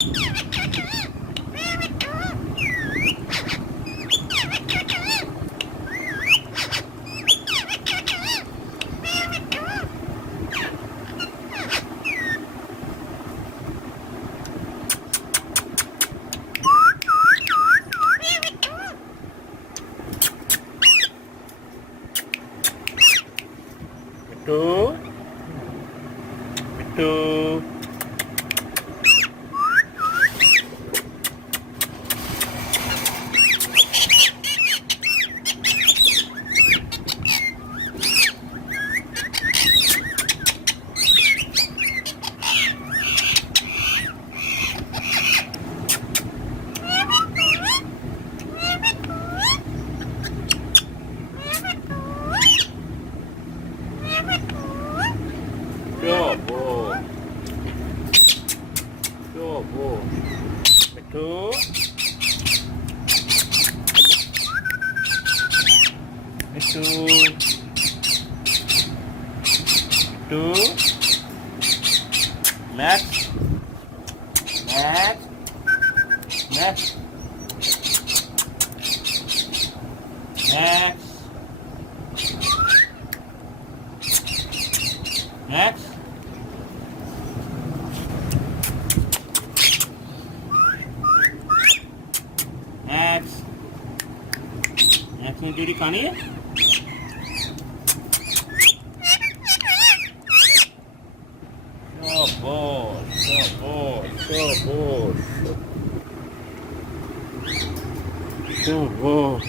Two, two, Bravo. Bravo. Two. Two. Two. Max. Max. Max. Max. Max. Max. Max ने duty खानी है? Shabash, shabash, shabash. Shabash.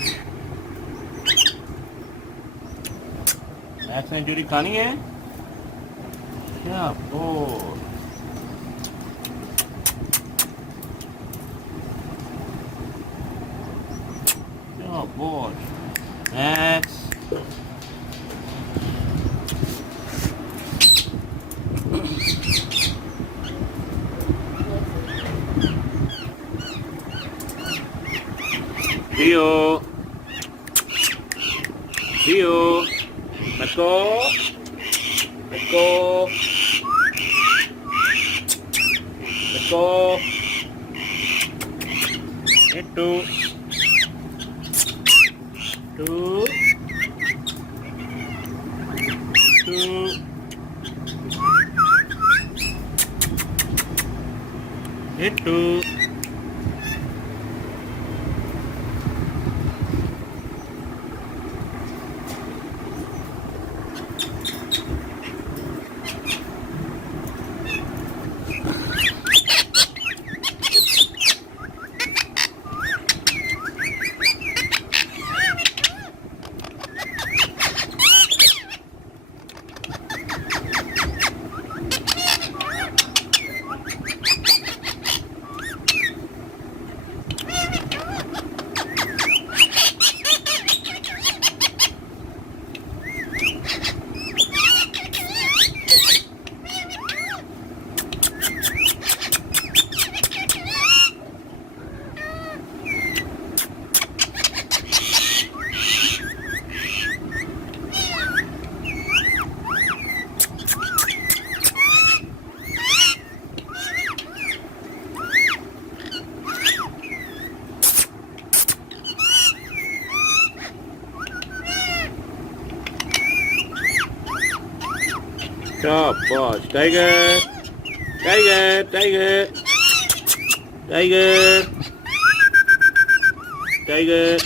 Max ने duty खानी है? Shabash. Shabash. Max. Rio. Rio. Let's go. Let's go. Let's go. Hit two. Two. Two. Hit two. Shabash. Tiger. Tiger. Tiger. Tiger. Tiger.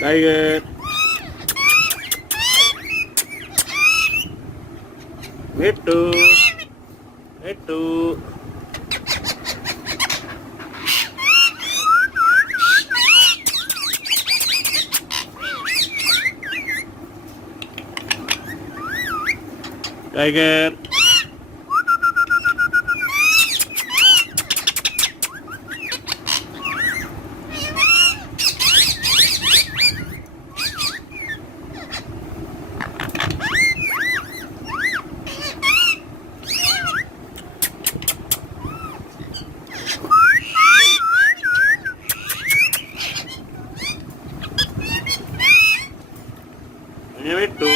Tiger. Itu. Itu. Tiger. ये बिट्टू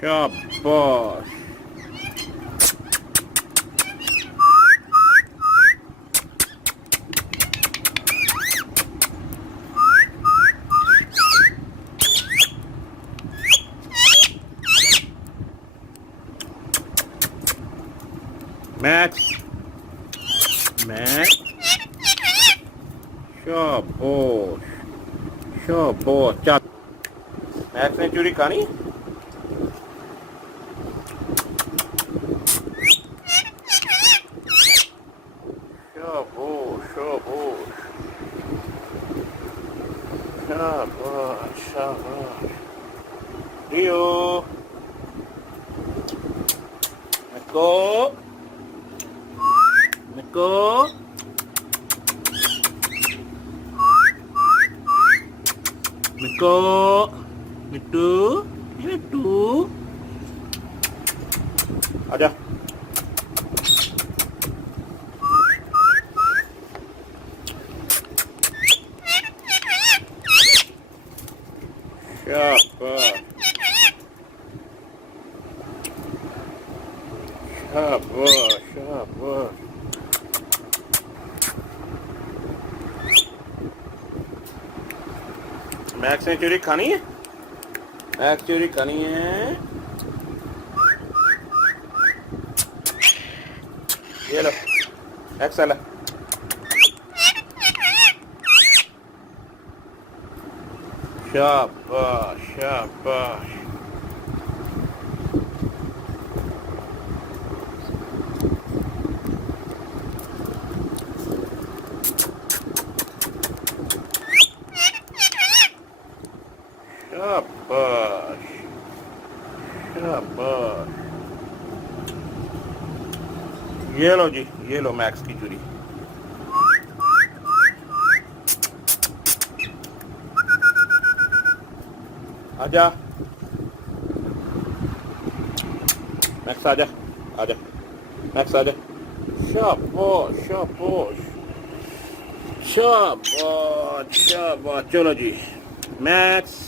शाबाश max max शाबाश शाबाश चल max ने चूरी खानी शाबाश शाबाश शाबाश शाबाश रियो Nico Nico Nico Mitu Mitu आजा शाबाश शाबाश शाबाश मैक्स ने चूरी खानी है मैक्स चूरी खानी है ये लो मैक्स आला शाबाश शाबाश शाबाश शाबाश ये लो जी ये लो मैक्स की चूरी आजा मैक्स आजा आजा मैक्स आजा शाबाश शाबाश शाबाश शाबाश चलो जी मैक्स